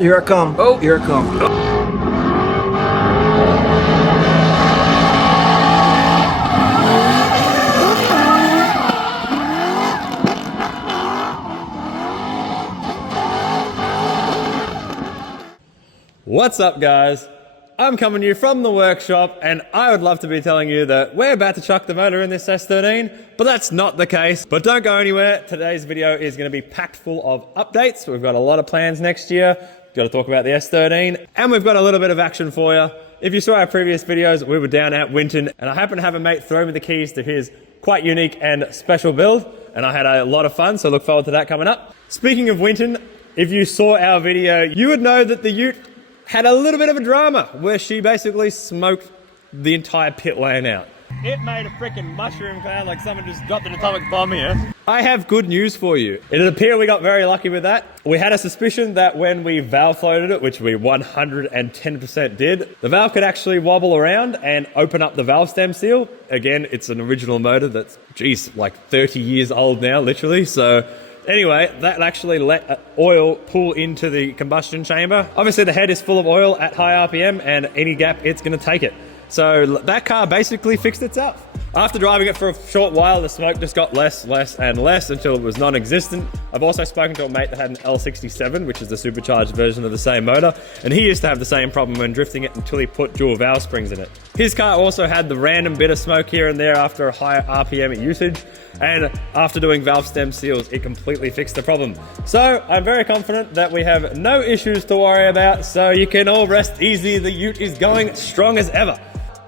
Here I come. Oh. Here I come. What's up, guys? I'm coming to you from the workshop, and I would love to be telling you that we're about to chuck the motor in this S13, but that's not the case. But don't go anywhere. Today's video is going to be packed full of updates. We've got a lot of plans next year. We've got to talk about the S13, and we've got a little bit of action for you. If you saw our previous videos, we were down at Winton, and I happened to have a mate throw me the keys to his quite unique and special build, and I had a lot of fun, so look forward to that coming up. Speaking of Winton, if you saw our video, you would know that the Ute had a little bit of a drama where she basically smoked the entire pit lane out. It made a freaking mushroom cloud like someone just dropped an atomic bomb here. I have good news for you. It appears we got very lucky with that. We had a suspicion that when we valve floated it, which we 110% did, the valve could actually wobble around and open up the valve stem seal. Again, it's an original motor that's, geez, like 30 years old now, literally. So anyway, that actually let oil pool into the combustion chamber. Obviously, the head is full of oil at high RPM, and any gap, it's going to take it. So that car basically fixed itself. After driving it for a short while, the smoke just got less and less until it was non-existent. I've also spoken to a mate that had an L67, which is the supercharged version of the same motor, and he used to have the same problem when drifting it until he put dual valve springs in it. His car also had the random bit of smoke here and there after a higher RPM usage, and after doing valve stem seals, it completely fixed the problem. So I'm very confident that we have no issues to worry about, so you can all rest easy. The Ute is going strong as ever.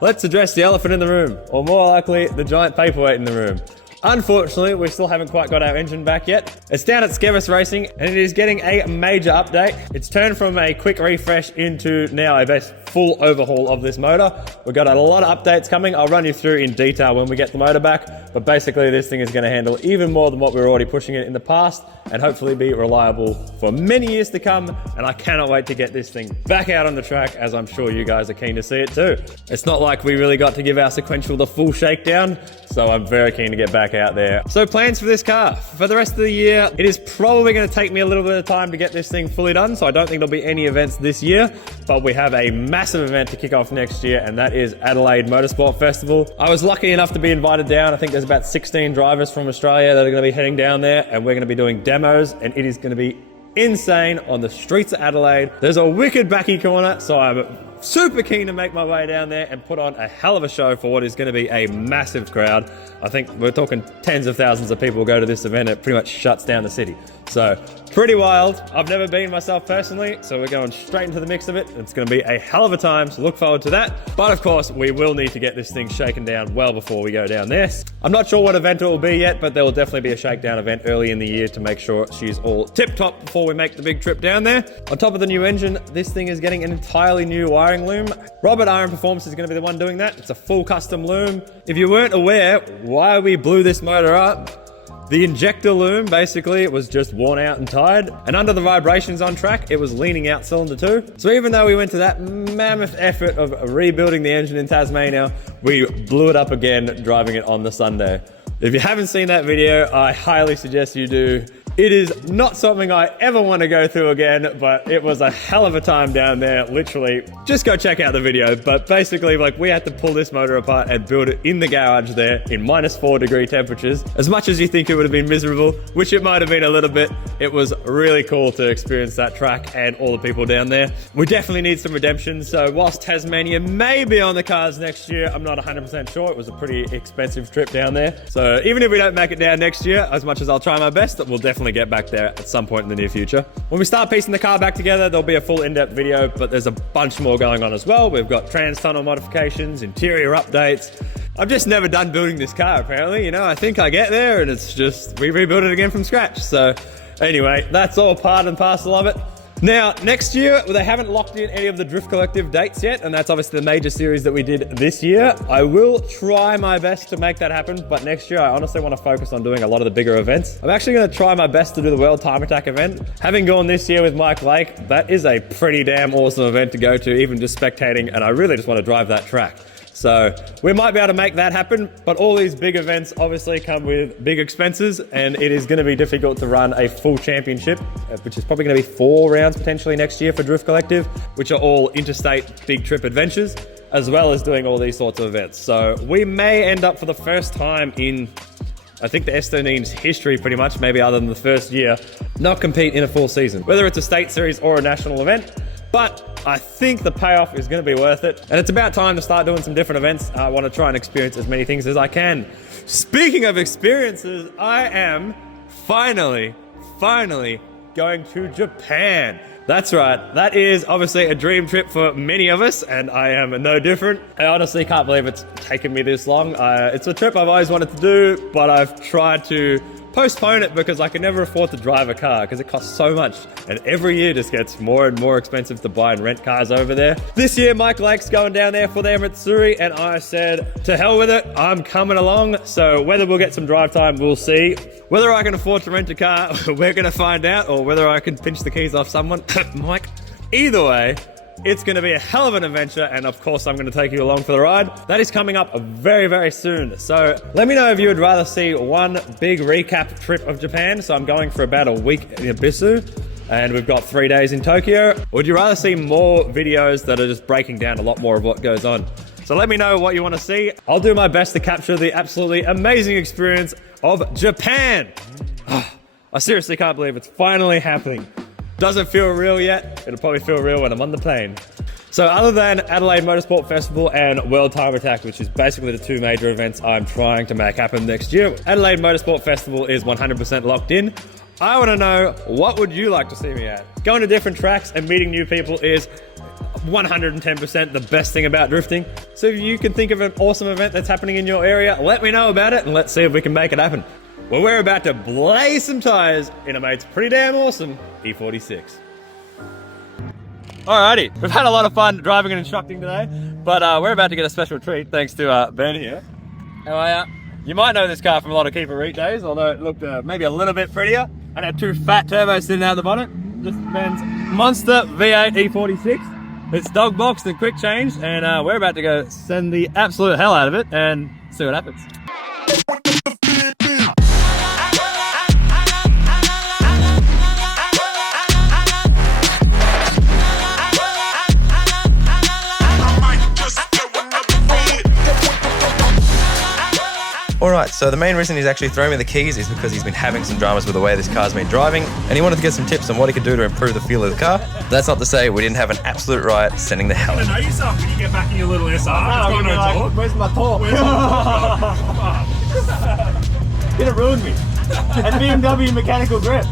Let's address the elephant in the room, or more likely, the giant paperweight in the room. Unfortunately, we still haven't quite got our engine back yet. It's down at Skevis Racing, and it is getting a major update. It's turned from a quick refresh into now a full overhaul of this motor. We've got a lot of updates coming. I'll run you through in detail when we get the motor back, but basically this thing is going to handle even more than what we were already pushing it in the past, and hopefully be reliable for many years to come. And I cannot wait to get this thing back out on the track, as I'm sure you guys are keen to see it too. It's not like we really got to give our sequential the full shakedown, so I'm very keen to get back out there. So plans for this car for the rest of the year, it is probably going to take me a little bit of time to get this thing fully done, so I don't think there'll be any events this year, but we have a massive event to kick off next year, and that is Adelaide Motorsport Festival. I was lucky enough to be invited down. I think there's about 16 drivers from Australia that are going to be heading down there, and we're going to be doing demos, and it is going to be insane on the streets of Adelaide. There's a wicked backy corner, so I'm super keen to make my way down there and put on a hell of a show for what is going to be a massive crowd. I think we're talking tens of thousands of people go to this event. It pretty much shuts down the city. So pretty wild. I've never been myself personally, so we're going straight into the mix of it. It's going to be a hell of a time, so look forward to that. But of course, we will need to get this thing shaken down well before we go down there. I'm not sure what event it will be yet, but there will definitely be a shakedown event early in the year to make sure she's all tip-top before we make the big trip down there. On top of the new engine, this thing is getting an entirely new wiring loom. Robert Iron Performance is going to be the one doing that. It's a full custom loom. If you weren't aware why we blew this motor up, the injector loom, basically, it was just worn out and tired. And under the vibrations on track, it was leaning out cylinder 2. So even though we went to that mammoth effort of rebuilding the engine in Tasmania, we blew it up again driving it on the Sunday. If you haven't seen that video, I highly suggest you do. It is not something I ever want to go through again, but it was a hell of a time down there, literally. Just go check out the video. But basically, like, we had to pull this motor apart and build it in the garage there in -4-degree temperatures. As much as you think it would have been miserable, which it might have been a little bit, it was really cool to experience that track and all the people down there. We definitely need some redemption. So whilst Tasmania may be on the cards next year, I'm not 100% sure. It was a pretty expensive trip down there. So even if we don't make it down next year, as much as I'll try my best, we'll definitely get back there at some point in the near future. When we start piecing the car back together, there'll be a full in-depth video, but there's a bunch more going on as well. We've got trans-tunnel modifications, interior updates. I've just never done building this car, apparently. You know, I think I get there and it's just, we rebuild it again from scratch. So anyway, that's all part and parcel of it. Now, next year, they haven't locked in any of the Drift Collective dates yet, and that's obviously the major series that we did this year. I will try my best to make that happen, but next year, I honestly want to focus on doing a lot of the bigger events. I'm actually going to try my best to do the World Time Attack event. Having gone this year with Mike Lake, that is a pretty damn awesome event to go to, even just spectating, and I really just want to drive that track. So we might be able to make that happen, but all these big events obviously come with big expenses, and it is going to be difficult to run a full championship, which is probably going to be 4 rounds potentially next year for Drift Collective, which are all interstate big trip adventures, as well as doing all these sorts of events. So we may end up for the first time in, I think, the S13's history pretty much, maybe other than the first year, not compete in a full season, whether it's a state series or a national event. But I think the payoff is going to be worth it. And it's about time to start doing some different events. I want to try and experience as many things as I can. Speaking of experiences, I am finally going to Japan. That's right. That is obviously a dream trip for many of us, and I am no different. I honestly can't believe it's taken me this long. It's a trip I've always wanted to do, but I've tried to postpone it because I can never afford to drive a car because it costs so much, and every year just gets more and more expensive to buy and rent cars over there. This year Mike Lake's going down there for their Matsuri, and I said to hell with it, I'm coming along. So whether we'll get some drive time, we'll see. Whether I can afford to rent a car, we're gonna find out, or whether I can pinch the keys off someone. Mike, either way, it's going to be a hell of an adventure, and of course I'm going to take you along for the ride. That is coming up very, very soon. So let me know if you would rather see one big recap trip of Japan. So I'm going for about a week in Ibisu, and we've got 3 days in Tokyo. Or would you rather see more videos that are just breaking down a lot more of what goes on? So let me know what you want to see. I'll do my best to capture the absolutely amazing experience of Japan. I seriously can't believe it's finally happening. Doesn't feel real yet. It'll probably feel real when I'm on the plane. So other than Adelaide Motorsport Festival and World Time Attack, which is basically the 2 major events I'm trying to make happen next year, Adelaide Motorsport Festival is 100% locked in. I want to know, what would you like to see me at? Going to different tracks and meeting new people is 110% the best thing about drifting. So if you can think of an awesome event that's happening in your area, let me know about it and let's see if we can make it happen. Well, we're about to blaze some tyres in a mate's pretty damn awesome E46. Alrighty, we've had a lot of fun driving and instructing today, but we're about to get a special treat thanks to Ben here. How are you? You might know this car from a lot of Keeper Reach days, although it looked maybe a little bit prettier. And had 2 fat turbos sitting out the bonnet. This is Ben's Monster V8 E46. It's dog boxed and quick changed, and we're about to go send the absolute hell out of it and see what happens. Alright, so the main reason he's actually thrown me the keys is because he's been having some dramas with the way this car's been driving, and he wanted to get some tips on what he could do to improve the feel of the car. That's not to say we didn't have an absolute riot sending the hell out. You know yourself when you get back in your little SR. No, like, where's my talk? It ruined me. And BMW mechanical grip.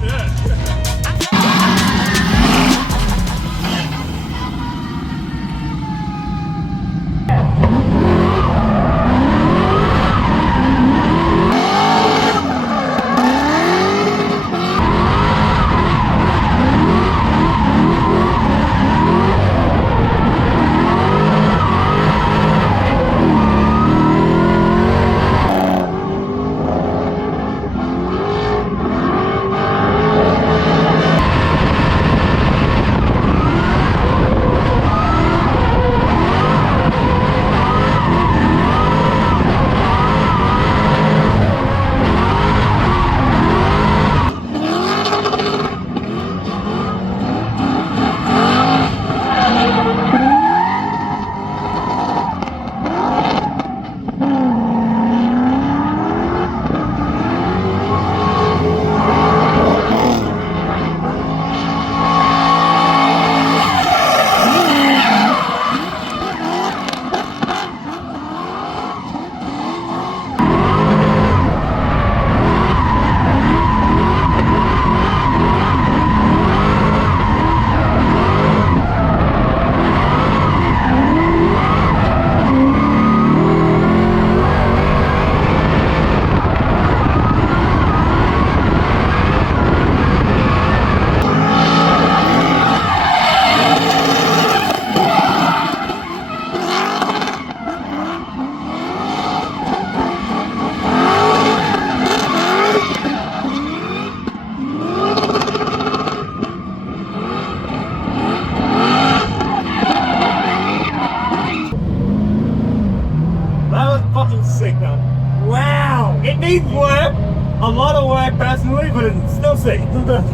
see.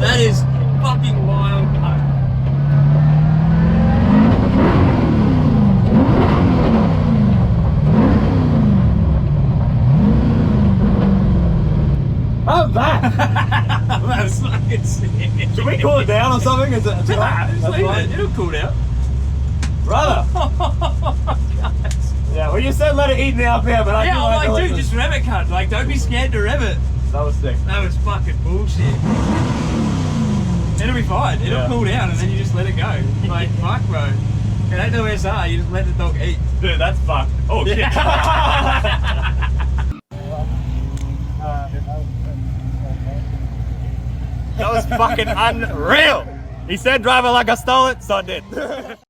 That is fucking wild. Oh, that! That was fucking sick. Should we cool it down or something? Is it? Nah, just leave it. It'll cool down. Brother! Yeah, well, you said let it eat now up here, but I Yeah, feel I'm like like, dude, just rev it, cunt. Like, don't be scared to rev it. that was sick. That was fucking bullshit. It'll be fine. It'll Yeah. cool down, and then you just let it go. Like, fuck, bro. It ain't no SR. You just let the dog eat. Dude, that's fucked. Oh, shit. That was fucking unreal. He said drive it like I stole it, so I did.